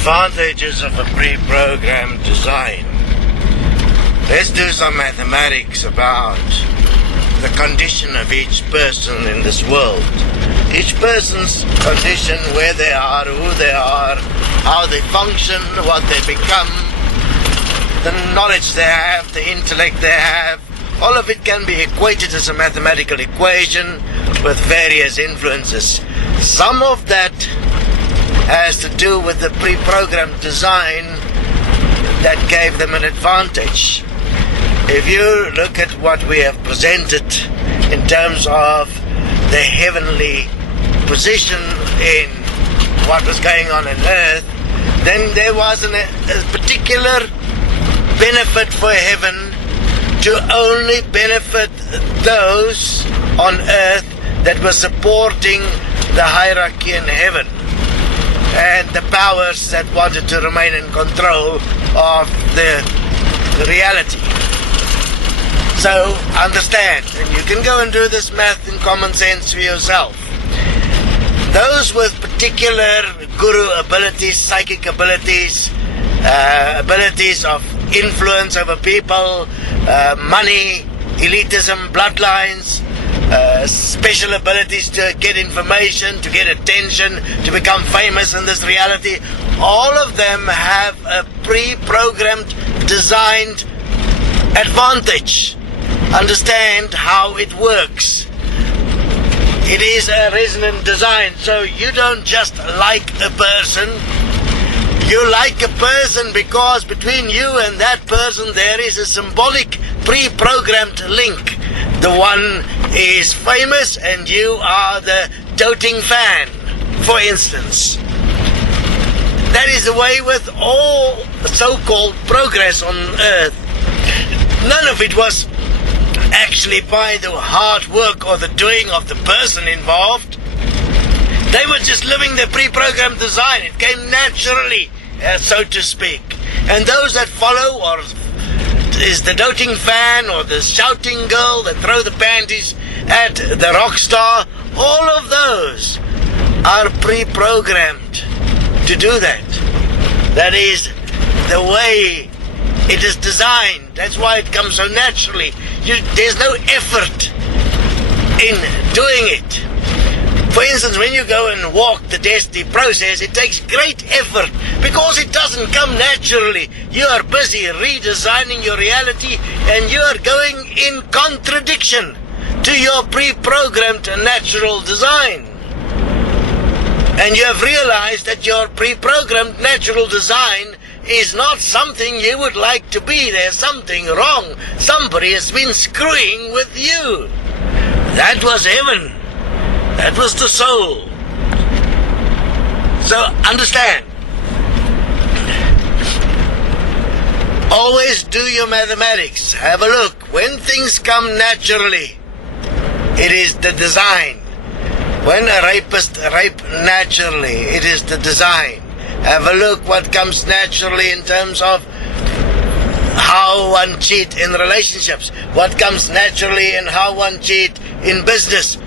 Advantages of a pre-programmed design. Let's do some mathematics about the condition of each person in this world. Each person's condition, where they are, who they are, how they function, what they become, the knowledge they have, the intellect they have, all of it can be equated as a mathematical equation with various influences. Some of that has to do with the pre-programmed design that gave them an advantage. If you look at what we have presented in terms of the heavenly position in what was going on earth, then there was a particular benefit for heaven to only benefit those on earth that were supporting the hierarchy in heaven and the powers that wanted to remain in control of the reality. So understand, and you can go and do this math in common sense for yourself. Those with particular guru abilities, psychic abilities, abilities of influence over people, money, elitism, bloodlines, special abilities to get information, to get attention, to become famous in this reality, all of them have a pre-programmed, designed advantage. Understand how it works. It is a resonant design, so you don't just like a person. You like a person because between you and that person there is a symbolic pre-programmed link. The one is famous and you are the doting fan, for instance. That is the way with all so-called progress on earth. None of it was actually by the hard work or the doing of the person involved. They were just living their pre-programmed design. It came naturally, so to speak. And those that follow, or is the doting fan or the shouting girl that throw the panties at the rock star, all of those are pre-programmed to do that. That is the way it is designed. That's why it comes so naturally. There's no effort in doing it. For instance, when you go and walk the Destiny process, it takes great effort because it doesn't come naturally. You are busy redesigning your reality and you are going in contradiction to your pre-programmed natural design. And you have realized that your pre-programmed natural design is not something you would like to be. There's something wrong. Somebody has been screwing with you. That was heaven. That was the soul. So understand. Always do your mathematics. Have a look. When things come naturally, it is the design. When a rapist rape naturally, it is the design. Have a look what comes naturally in terms of how one cheat in relationships, what comes naturally in how one cheat in business,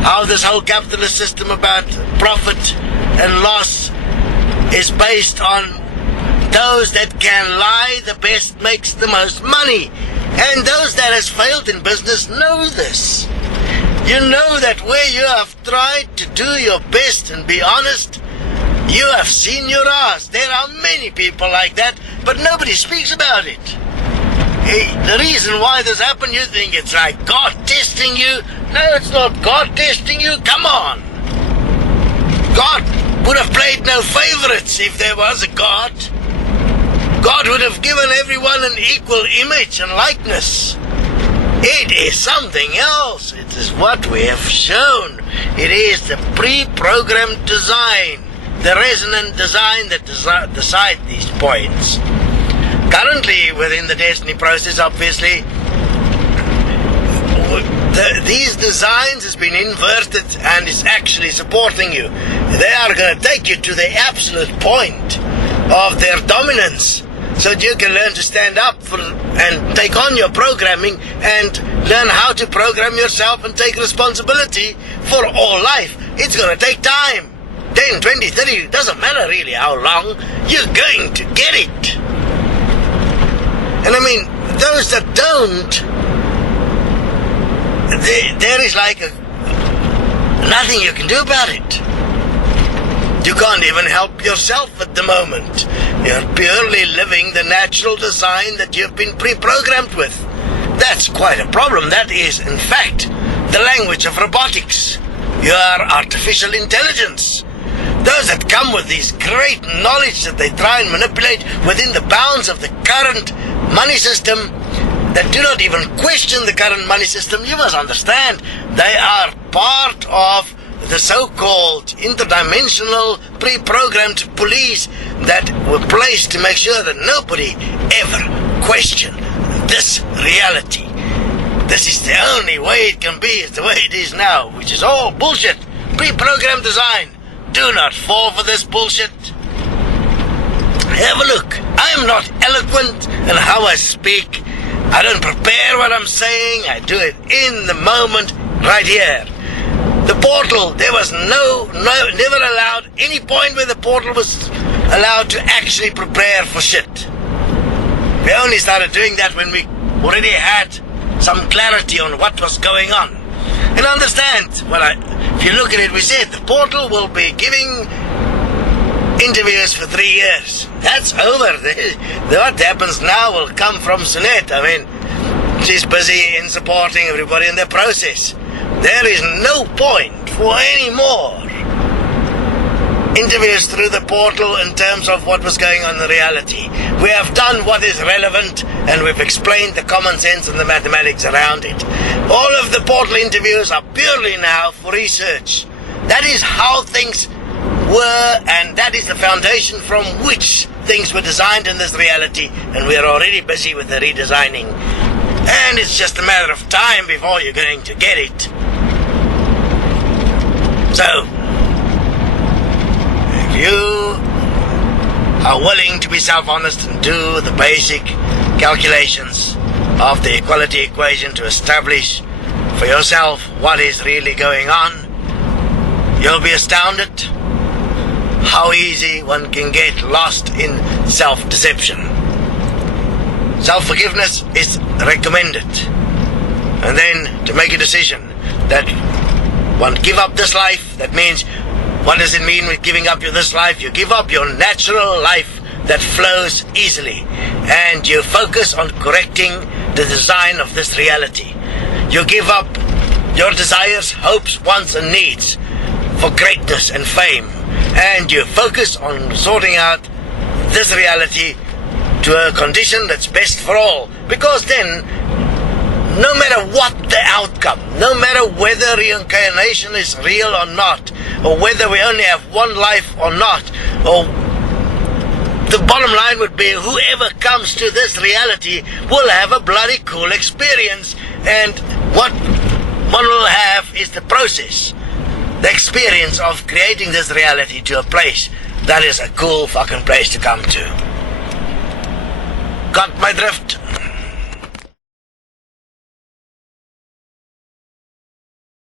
how this whole capitalist system about profit and loss is based on those that can lie the best makes the most money. And those that has failed in business know this. You know that where you have tried to do your best and be honest, you have seen your ass. There are many people like that, but nobody speaks about it. Hey, the reason why this happened, you think it's like God testing you. No, it's not God testing you. Come on. God would have played no favorites if there was a God. God would have given everyone an equal image and likeness. It is something else. It is what we have shown. It is the pre-programmed design, the resonant design that decide these points. Currently, within the Destiny process, obviously, these designs has been inverted and is actually supporting you. They are going to take you to the absolute point of their dominance, so that you can learn to stand up for and take on your programming and learn how to program yourself and take responsibility for all life. It's going to take time. 10, 20, 30, it doesn't matter really how long, you're going to get it. And I mean, those that don't, there is like nothing you can do about it. You can't even help yourself at the moment. You're purely living the natural design that you've been pre-programmed with. That's quite a problem. That is, in fact, the language of robotics. You are artificial intelligence. Those that come with this great knowledge that they try and manipulate within the bounds of the current money system, that do not even question the current money system, you must understand, they are part of the so-called interdimensional pre-programmed police that were placed to make sure that nobody ever questioned this reality. This is the only way it can be, it's the way it is now, which is all bullshit. Pre-programmed design. Do not fall for this bullshit. Have a look. I am not eloquent in how I speak. I don't prepare what I'm saying. I do it in the moment, right here. The portal, there was never allowed any point where the portal was allowed to actually prepare for shit. We only started doing that when we already had some clarity on what was going on. And understand, if you look at it, we said the portal will be giving interviews for 3 years. That's over. What happens now will come from Sunette. I mean, she's busy in supporting everybody in their process. There is no point for any more interviews through the portal in terms of what was going on in reality. We have done what is relevant and we've explained the common sense and the mathematics around it. All of the portal interviews are purely now for research. That is how things were, and that is the foundation from which things were designed in this reality, and we are already busy with the redesigning. And it's just a matter of time before you're going to get it. So, if you are willing to be self-honest and do the basic calculations of the equality equation to establish for yourself what is really going on, you'll be astounded how easy one can get lost in self-deception. Self-forgiveness is recommended. And then to make a decision that one give up this life, that means, what does it mean with giving up this life? You give up your natural life that flows easily, and you focus on correcting the design of this reality. You give up your desires, hopes, wants and needs for greatness and fame, and you focus on sorting out this reality to a condition that's best for all. Because then, no matter what the outcome, no matter whether reincarnation is real or not, or whether we only have one life or not, or the bottom line would be whoever comes to this reality will have a bloody cool experience, and what one will have is the process, the experience of creating this reality to a place that is a cool fucking place to come to. Got my drift?